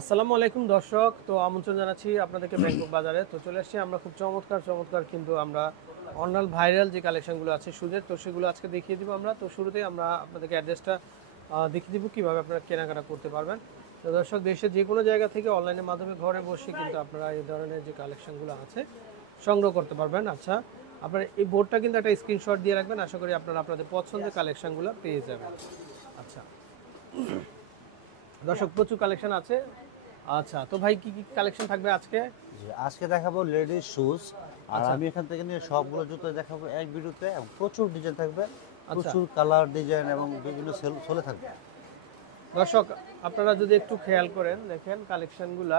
আসসালামু আলাইকুম দর্শক, তো আমন্ত্রণ জানাচ্ছি আপনাদেরকে ব্যাংকক বাজারে। তো চলে আসছি আমরা খুব চমৎকার চমৎকার কিন্তু আমরা অনলাইন ভাইরাল যে কালেকশনগুলো আছে সুজের, তো সেগুলো আজকে দেখিয়ে দিব আমরা। তো শুরুতেই আমরা আপনাদেরকে অ্যাড্রেসটা দেখিয়ে দিব কীভাবে আপনারা কেনাকাটা করতে পারবেন। তো দর্শক, দেশের যে কোনো জায়গা থেকে অনলাইনের মাধ্যমে ঘরে বসে কিন্তু আপনারা এই ধরনের যে কালেকশনগুলো আছে সংগ্রহ করতে পারবেন। আচ্ছা, আপনার এই বোর্ডটা কিন্তু একটা স্ক্রিনশট দিয়ে রাখবেন, আশা করি আপনারা আপনাদের পছন্দের কালেকশনগুলো পেয়ে যাবেন। আচ্ছা দর্শক, প্রচুর কালেকশন আছে। আচ্ছা, তো ভাই কি কি কালেকশন থাকবে আজকে? জি, আজকে দেখাবো লেডিস শুজ। আর আচ্ছা আমি এখান থেকে নিয়ে সবগুলো জুতো দেখাবো এক ভিডিওতে, এবং প্রচুর ডিজাইন থাকবে, আচ্ছা প্রচুর কালার ডিজাইন এবং বিভিন্ন সোলে থাকবে। দর্শক, আপনারা যদি একটু খেয়াল করেন দেখেন কালেকশনগুলা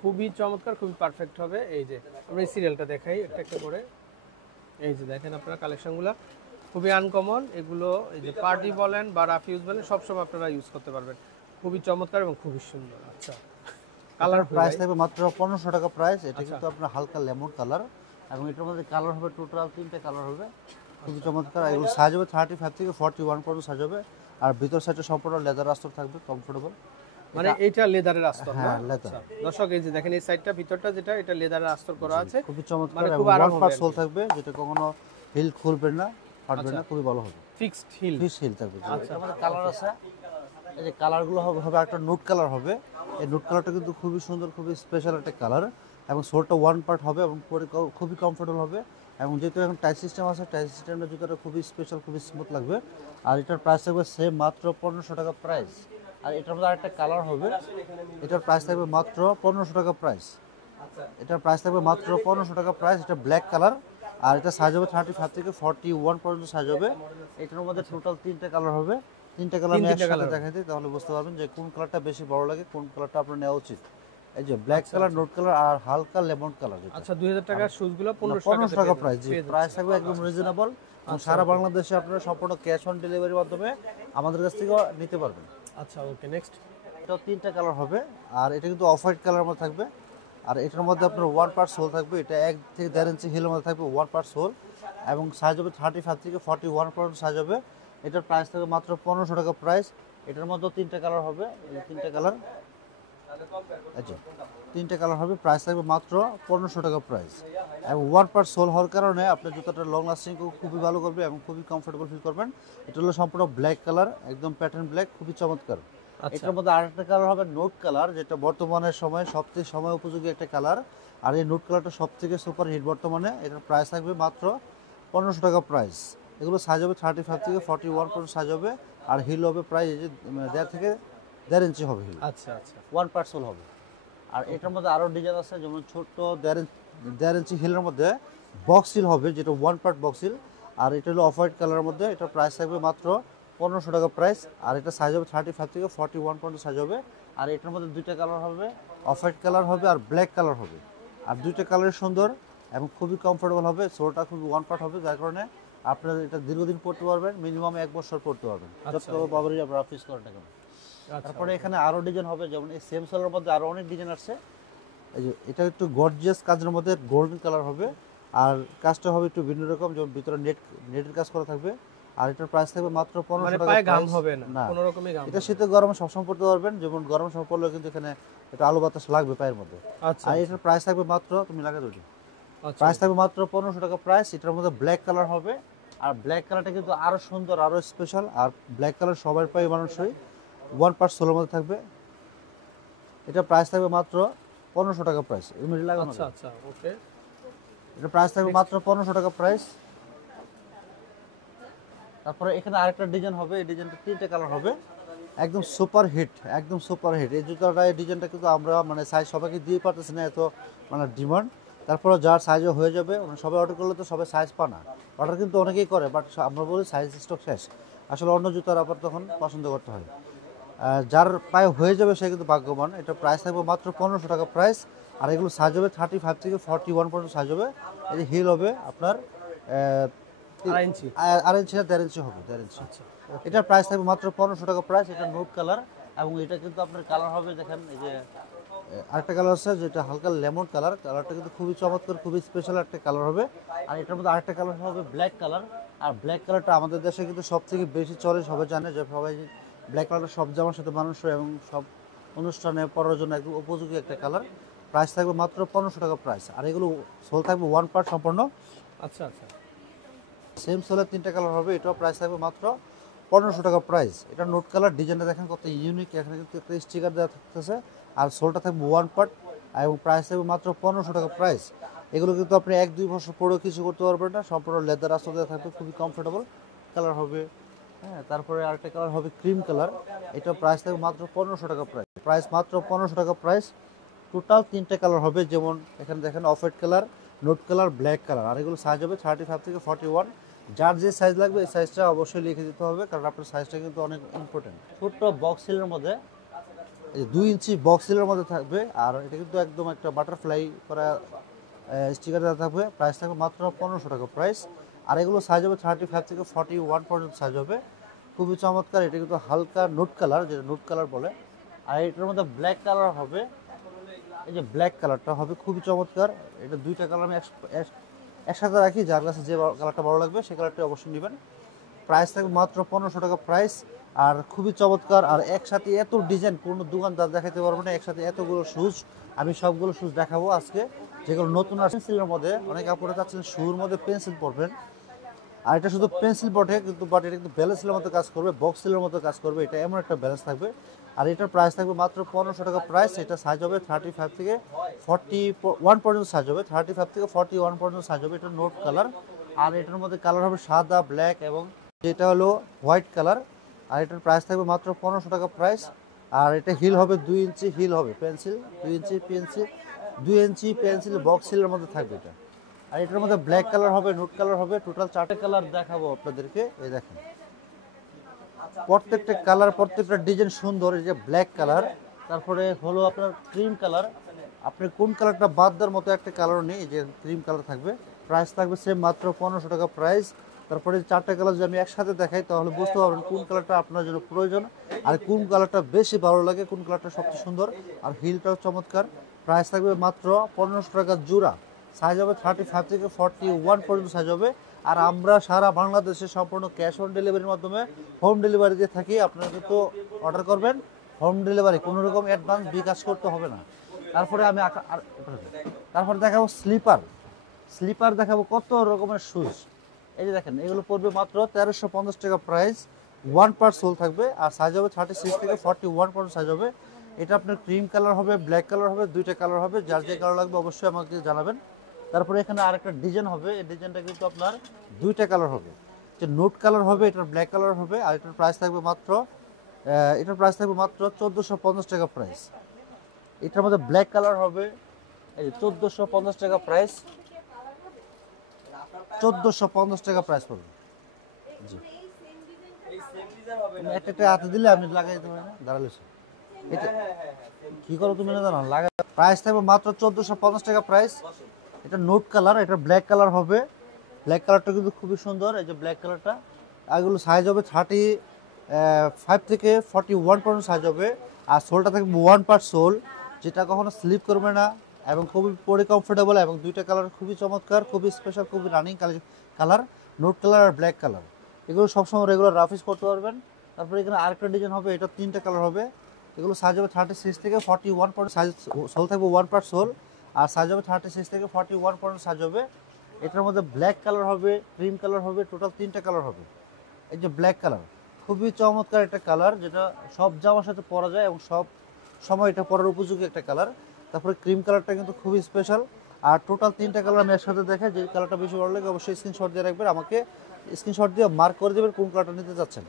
খুবই চমৎকার, খুবই পারফেক্ট হবে। এই যে আমরা এই সিরিয়ালটা দেখাই একটা একটা করে। এই যে দেখেন আপনারা কালেকশনগুলা খুবই আনকমন, এগুলো এই যে পার্টি বলেন বা রাফ ইউজ বলেন সবসময় আপনারা ইউজ করতে পারবেন। খুবই চমৎকার এবং খুবই সুন্দর। আচ্ছা, কালারফুল প্রাইস থাকবে মাত্র 1500 টাকা প্রাইস। এটা আচ্ছা কিন্তু আপনার হালকা লেমন কালার, এবং এটার মধ্যে কালার হবে টোটাল 3টে কালার হবে, খুবই চমৎকার। এগুলো সাইজ হবে 35 থেকে 41 পর্যন্ত সাইজ হবে। আর ভিতর সাইডে সম্পূর্ণ লেদার আস্তর থাকবে, কমফোর্টেবল। মানে এটা লেদারের আস্তর না? হ্যাঁ, লেদার। আচ্ছা দর্শক, এই যে দেখেন এই সাইডটা ভিতরটা যেটা এটা লেদারের আস্তর করা আছে, খুবই চমৎকার, মানে এবং খুব আরাম ওয়ান হবে পার্ট আর সোল কি। থাকবে, যেটা কখনো হিল খুলবে না, ফাটবে আচ্ছা, না, খুবই ভালো হবে। Fixed hill. ফিশ হিল থাকবে। আচ্ছা এটার মধ্যে কালার আছে, এই যে কালারগুলো হবে হবে একটা নুট কালার হবে। এই নুট কালারটা কিন্তু খুবই সুন্দর, খুবই স্পেশাল একটা কালার, এবং সোলটা ওয়ান পার্ট হবে এবং পরে খুবই কমফোর্টেবল হবে। এবং যেহেতু এখন টাইচ সিস্টেম আছে, টাইচ সিস্টেমের জুতোটা খুবই স্পেশাল, খুবই স্মুথ লাগবে। আর এটার প্রাইস থাকবে সেম মাত্র 1500 টাকা প্রাইস। আর এটার মধ্যে আরেকটা কালার হবে, এটার প্রাইস থাকবে মাত্র 1500 টাকা প্রাইস। এটার প্রাইস থাকবে মাত্র 1500 টাকা প্রাইস। এটা ব্ল্যাক কালার, আর এটা সাইজ হবে 35 থেকে 41 পর্যন্ত সাইজ হবে। এটার মধ্যে টোটাল 3টে কালার হবে। 3টে কালার আমি তিনটা একসাথে কালার। দেখাই দিই, তাহলে বুঝতে পারবেন যে কোন কালারটা বেশি ভালো লাগে, কোন কালারটা আপনার নেওয়া উচিত। এই যে ব্ল্যাক কালার, নোট কালার, আর হালকা লেমন কালার। যেটা আচ্ছা, 2000 টাকার শুজগুলো 1500 টাকা প্রাইস। জি, পেয়ে প্রাইস যাচ্ছে। থাকবে একদম রিজনেবল, এবং সারা বাংলাদেশে আপনারা সম্পূর্ণ ক্যাশ অন ডেলিভারির মাধ্যমে আমাদের কাছ থেকে নিতে পারবেন। আচ্ছা ওকে, নেক্সট। এটাও 3টে কালার হবে, আর এটা কিন্তু অফ হোয়াইট কালার মধ্যে থাকবে। আর এটার মধ্যে আপনার ওয়ান পার্ট সোল থাকবে, এটা 1 থেকে 1.5 ইঞ্চি হিলের মধ্যে থাকবে ওয়ান পার্ট সোল, এবং সাইজ হবে 35 থেকে 41 পর্যন্ত সাইজ হবে। এটার প্রাইস থাকবে মাত্র 1500 টাকা প্রাইস। এটার মধ্যেও 3টে কালার হবে, এই 3টে কালার, আচ্ছা 3টে কালার হবে, প্রাইস থাকবে মাত্র 1500 টাকা প্রাইস। এবং ওয়ান পার্ট সোল হওয়ার কারণে আপনার জুতাটা লং লাস্টিং খুবই ভালো করবে এবং খুবই কমফোর্টেবল ফিল করবেন। এটা হলো সম্পূর্ণ ব্ল্যাক কালার, একদম প্যাটার্ন ব্ল্যাক, খুবই চমৎকার। আচ্ছা এটার মধ্যে আরেকটা কালার হবে নোট কালার, যেটা বর্তমানের সময় সবথেকে সময় উপযোগী একটা কালার। আর এই নোট কালারটা সবথেকে সুপার হিট বর্তমানে। এটার প্রাইস থাকবে মাত্র 1500 টাকা প্রাইস। এগুলো সাইজ হবে 35 থেকে 41 পর্যন্ত সাইজ হবে। আর হিল হবে প্রায় এই যে 1.5 থেকে 1.5 ইঞ্চি হবে হিল, আচ্ছা আচ্ছা ওয়ান পার্ট সোল হবে। আর এটার মধ্যে আরও ডিজাইন আছে, যেমন ছোট্ট 1.5 ইঞ্চি হিলের মধ্যে বক্স হিল হবে, যেটা ওয়ান পার্ট বক্স হিল। আর এটা হলো অফ হোয়াইট কালারের মধ্যে, এটার প্রাইস থাকবে মাত্র 1500 টাকা প্রাইস। আর এটা সাইজ হবে 35 থেকে 41 পর্যন্ত সাইজ হবে। আর এটার মধ্যে 2টা কালার হবে, অফ হোয়াইট কালার হবে আর ব্ল্যাক কালার হবে। আর 2টা কালার সুন্দর এবং খুবই কমফোর্টেবল হবে। সোলটা খুবই ওয়ান পার্ট হবে, যার কারণে আপনারা এটা দীর্ঘদিন পড়তে পারবেন, মিনিমাম 1 বছর পড়তে পারবেন, যত বাবারই আপনারা অফিস করেন না কেন। আচ্ছা তারপরে এখানে আরও ডিজাইন হবে, যেমন এই সেম সোলের মধ্যে আরও অনেক ডিজাইন আছে। এই যে এটা একটু গর্জিয়াস কাজের মধ্যে গোল্ডেন কালার হবে, আর কাজটা হবে একটু ভিন্ন রকম, যেমন ভিতরে নেটের কাজ করা থাকবে। আর এটার প্রাইস থাকবে মাত্র 1500 মানে টাকা পায়ে ঘাম প্রাইস। হবে না, না, কোনো রকমই ঘাম এটা হবে শীতে গরমে সবসময় পড়তে পারবেন, যেমন গরমের সময় পড়লেও কিন্তু এখানে একটু আলো বাতাস লাগবে পায়ের মধ্যে। না। আচ্ছা আর এটার প্রাইস থাকবে মাত্র, তুমি লাগা দুটি, আচ্ছা প্রাইস থাকবে মাত্র 1500 টাকা প্রাইস। এটার মধ্যে ব্ল্যাক কালার হবে, আর ব্ল্যাক কালারটা কিন্তু আরও সুন্দর, আরও স্পেশাল। আর ব্ল্যাক কালার সবার পায়ে মানুষই ওয়ান পার্ট সোলের মধ্যে থাকবে। এটা প্রাইস থাকবে মাত্র 1500 টাকা প্রাইস। এমনি লাগানো আচ্ছা আচ্ছা ওকে। এটা প্রাইস থাকবে মাত্র 1500 টাকা প্রাইস। তারপরে এখানে আরেকটা ডিজাইন হবে, এই ডিজাইনটা 3টে কালার হবে, একদম সুপার হিট, একদম সুপার হিট। এই জুতাটা, এই ডিজাইনটা কিন্তু আমরা মানে সাইজ সবাইকে দিয়ে পারতেছি না, এত মানে ডিমান্ড। তারপরে যার সাইজও হয়ে যাবে, মানে সবাই অর্ডার করলে তো সবাই সাইজ পায় না, অর্ডার কিন্তু অনেকেই করে, বাট আমরা বলি সাইজ স্টক শেষ। আসলে অন্য জুতার আবার তখন পছন্দ করতে হয়। যার পায়ে হয়ে যাবে সে কিন্তু ভাগ্যবান। এটা প্রাইস থাকবে মাত্র 1500 টাকা প্রাইস। আর এগুলো সাইজ হবে 35 থেকে 41 পর্যন্ত সাইজ হবে। এই যে হিল হবে আপনার 2.5 ইঞ্চি। 2.5 ইঞ্চি না 1.5 ইঞ্চি হবে, 1.5 ইঞ্চি। আচ্ছা এটার প্রাইস থাকবে মাত্র 1500 টাকা প্রাইস। এটা নোট কালার, এবং এটা কিন্তু আপনার কালার হবে, দেখেন এই যে আরেকটা কালার আছে যেটা হালকা লেমন কালার। কালারটা কিন্তু খুবই চমৎকার, খুবই স্পেশাল একটা কালার হবে। আর এটার মধ্যে আরেকটা কালার হবে ব্ল্যাক কালার। আর ব্ল্যাক কালারটা আমাদের দেশে কিন্তু সব থেকে বেশি চলে, সবাই জানে যে সবাই ব্ল্যাক কালারটা সব জামার সাথে মানুষ এবং সব অনুষ্ঠানে পরার জন্য একদম উপযোগী একটা কালার। প্রাইস থাকবে মাত্র 1500 টাকা প্রাইস। আর এগুলো সোল থাকবে ওয়ান পার্ট সম্পূর্ণ। আচ্ছা আচ্ছা। সেম সোলের 3টা কালার হবে, এটাও প্রাইস থাকবে মাত্র 1500 টাকা প্রাইস। এটা নোট কালার, ডিজাইনটা দেখেন কত ইউনিক, এখানে কিন্তু একটা স্টিকার দেওয়া থাকতেছে। আর সোলটা থাকবে ওয়ান পার্ট এবং প্রাইস থাকবে মাত্র 1500 টাকা প্রাইস। এগুলো কিন্তু আপনি 1-2 বছর পরেও কিছু করতে পারবেন না, সম্পূর্ণ লেদার আসল দেওয়া থাকবে, খুবই কমফোর্টেবল কালার হবে। হ্যাঁ, তারপরে আরেকটা কালার হবে ক্রিম কালার, এটা প্রাইস থাকবে মাত্র 1500 টাকা প্রাইস। প্রাইস মাত্র 1500 টাকা প্রাইস। টোটাল 3টে কালার হবে, যেমন এখানে দেখেন অফ হোয়াইট কালার, নোট কালার, ব্ল্যাক কালার। আর এগুলো সাইজ হবে 35 থেকে 41। যার যে সাইজ লাগবে এই সাইজটা অবশ্যই লিখে দিতে হবে, কারণ আপনার সাইজটা কিন্তু অনেক ইম্পর্টেন্ট। ছোট্ট বক্স সিলের মধ্যে, এই 2 ইঞ্চি বক্স সিলের মধ্যে থাকবে। আর এটা কিন্তু একদম একটা বাটারফ্লাই করা স্টিকার দেওয়া থাকবে। প্রাইস থাকবে মাত্র 1500 টাকা প্রাইস। আর এগুলো সাইজ হবে 35 থেকে 41 পর্যন্ত সাইজ হবে, খুবই চমৎকার। এটা কিন্তু হালকা নোট কালার, যেটা নোট কালার বলে। আর এটার মধ্যে ব্ল্যাক কালার হবে, এই যে ব্ল্যাক কালারটা হবে খুবই চমৎকার। এটা 2টা কালার আমি একসাথে রাখি, যার কাছে যে কালারটা ভালো লাগবে সেই কালারটি অবশ্যই নেবেন। প্রাইস থাকবে মাত্র 1500 টাকা প্রাইস। আর খুবই চমৎকার। আর একসাথে এত ডিজাইন কোনো দোকানদার দেখাতে পারবে না, একসাথে এতগুলো শুজ। আমি সবগুলো শুজ দেখাবো আজকে, যেগুলো নতুন আর পেন্সিলের মধ্যে। অনেক আপনারা চাচ্ছেন শুর মধ্যে পেন্সিল পরবেন, আর এটা শুধু পেন্সিল বটে কিন্তু, বাট এটা কিন্তু ব্যালেন্সের মতো কাজ করবে, বক্স সিলের মতো কাজ করবে। এটা এমন একটা ব্যালেন্স থাকবে। আর এটার প্রাইস থাকবে মাত্র 1500 টাকা প্রাইস। এটা সাইজ হবে 35 থেকে 41 পর্যন্ত সাইজ হবে, 35 থেকে 41 পর্যন্ত সাইজ হবে। এটা নোট কালার। আর এটার মধ্যে কালার হবে সাদা, ব্ল্যাক এবং যেটা হলো হোয়াইট কালার। আর এটার প্রাইস থাকবে মাত্র 1500 টাকা প্রাইস। আর এটা হিল হবে 2 ইঞ্চি হিল হবে, পেন্সিল 2 ইঞ্চি পেন্সিল বক্স সিলের মধ্যে থাকবে এটা। আর এটার মধ্যে ব্ল্যাক কালার হবে, নোট কালার হবে। টোটাল 4টে কালার দেখাবো আপনাদেরকে। এই দেখেন প্রত্যেকটা কালার, প্রত্যেকটা ডিজাইন সুন্দর। এই যে ব্ল্যাক কালার, তারপরে হলো আপনার ক্রিম কালার। আপনি কোন কালারটা বাদ দেওয়ার মতো একটা কালার নেই, এই যে ক্রিম কালার থাকবে। প্রাইস থাকবে সেম মাত্র 1500 টাকা প্রাইস। তারপরে 4টে কালার যদি আমি একসাথে দেখাই তাহলে বুঝতে পারবেন কোন কালারটা আপনার জন্য প্রয়োজন, আর কোন কালারটা বেশি ভালো লাগে, কোন কালারটা সবচেয়ে সুন্দর। আর হিলটাও চমৎকার। প্রাইস থাকবে মাত্র 1500 টাকা জোড়া। সাইজ হবে 35 থেকে 41 পর্যন্ত সাইজ হবে। আর আমরা সারা বাংলাদেশে সম্পূর্ণ ক্যাশ অন ডেলিভারির মাধ্যমে হোম ডেলিভারি দিয়ে থাকি। আপনারা কিন্তু অর্ডার করবেন হোম ডেলিভারি, কোনো রকম অ্যাডভান্স বিকাশ করতে হবে না। তারপরে আমি তারপরে দেখাবো স্লিপার দেখাবো, কত রকমের শুজ। এই যে দেখেন এগুলো পড়বে মাত্র 1350 টাকা প্রাইস। ওয়ান পার্ট সোল থাকবে। আর সাইজ হবে 36 থেকে 41 পর্যন্ত সাইজ হবে। এটা আপনার ক্রিম কালার হবে, ব্ল্যাক কালার হবে, 2টা কালার হবে। যার যে কালার লাগবে অবশ্যই আমাকে জানাবেন। তারপরে এখানে আরেকটা ডিজাইন হবে, এই ডিজাইনটা কিন্তু আপনার 2টা কালার হবে, যে নোট কালার হবে, এটার ব্ল্যাক কালার হবে। আর এটার প্রাইস থাকবে মাত্র 1450 টাকা প্রাইস। এটার মধ্যে ব্ল্যাক কালার হবে, এই যে 1450 টাকা প্রাইস। 1450 টাকা প্রাইস পড়বে। জি, তুমি একটা হাতে দিলে আপনি লাগাই দিতে পারেন না, দাঁড়ালে এটা কি করো তুমি না জানো লাগা। প্রাইস থাকবে মাত্র 1450 টাকা প্রাইস। এটা নোট কালার, এটা ব্ল্যাক কালার হবে। ব্ল্যাক কালারটা কিন্তু খুবই সুন্দর, এই যে ব্ল্যাক কালারটা। এগুলো সাইজ হবে 35 থেকে 41 পর্যন্ত সাইজ হবে। আর সোলটা থাকবে ওয়ান পার্ট সোল, যেটা কখনো স্লিপ করবে না এবং খুবই পরে কমফোর্টেবল। এবং 2টা কালার খুবই চমৎকার, খুবই স্পেশাল, খুবই রানিং কালার, নোট কালার আর ব্ল্যাক কালার। এগুলো সবসময় রেগুলার রাফিস করতে পারবেন। তারপরে এখানে আরেকটা ডিজাইন হবে, এটা 3টা কালার হবে। এগুলো সাইজ হবে 36 থেকে 41 পর্যন্ত সাইজ, সোল থাকবে ওয়ান পার্ট সোল। আর সাইজ হবে 36 থেকে 41 পর্যন্ত সাইজ হবে। এটার মধ্যে ব্ল্যাক কালার হবে, ক্রিম কালার হবে, টোটাল 3টা কালার হবে। এই যে ব্ল্যাক কালার খুবই চমৎকার একটা কালার, যেটা সব জামার সাথে পরা যায় এবং সব সময় এটা পরার উপযোগী একটা কালার। তারপরে ক্রিম কালারটা কিন্তু খুবই স্পেশাল। আর টোটাল 3টা কালার আমি একসাথে দেখাই, যে কালারটা বেশি ভালো লাগে অবশ্যই স্ক্রিনশট দিয়ে রাখবেন, আমাকে স্ক্রিনশট দিয়ে মার্ক করে দেবেন কোন কালারটা নিতে যাচ্ছেন।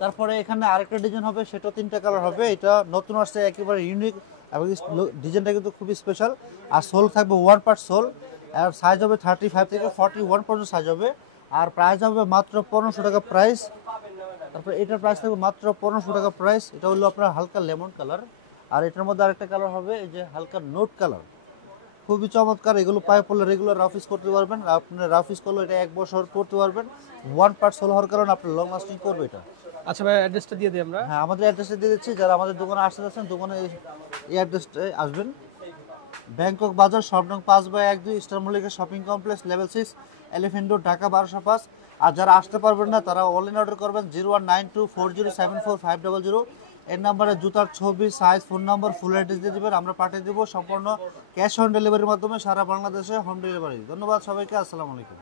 তারপরে এখানে আরেকটা ডিজাইন হবে, সেটা 3টা কালার হবে। এটা নতুন আসছে, একেবারে ইউনিক এবং ডিজাইনটা কিন্তু খুবই স্পেশাল। আর সোল থাকবে ওয়ান পার্ট সোল। আর সাইজ হবে 35 থেকে 41 পর্যন্ত সাইজ হবে। আর প্রাইস হবে মাত্র 1500 টাকা প্রাইস। তারপরে এটার প্রাইস থাকবে মাত্র 1500 টাকা প্রাইস। এটা হলো আপনার হালকা লেমন কালার। আর এটার মধ্যে আরেকটা কালার হবে, এই যে হালকা নোট কালার, খুবই চমৎকার। এগুলো পায়ে পড়লে রেগুলার রাফিস করতে পারবেন। আপনার রাফিস করলে এটা 1 বছর পড়তে পারবেন। ওয়ান পার্ট সোল হওয়ার কারণে আপনার লং লাস্টিং করবে এটা। আচ্ছা ভাই, অ্যাড্রেসটা দিয়ে দিই আমরা। হ্যাঁ, আমাদের অ্যাড্রেসটা দিয়ে দিচ্ছি। যারা আমাদের দোকানে আসতে যাচ্ছেন, দোকানে এই অ্যাড্রেসটায় আসবেন। ব্যাংকক বাজার, শপ নং 5/12, star Mallika shopping complex, level 6, elephant road, Dhaka 1205। আর যারা আসতে পারবেন না তারা অনলাইন অর্ডার করবেন 0192407450। এই নাম্বারে জুতার ছবি, size, phone number, full address দিয়ে দেবেন, আমরা পাঠিয়ে দেবো সম্পূর্ণ ক্যাশ অন ডেলিভারির মাধ্যমে সারা বাংলাদেশে হোম ডেলিভারি। ধন্যবাদ সবাইকে, আসসালামু আলাইকুম।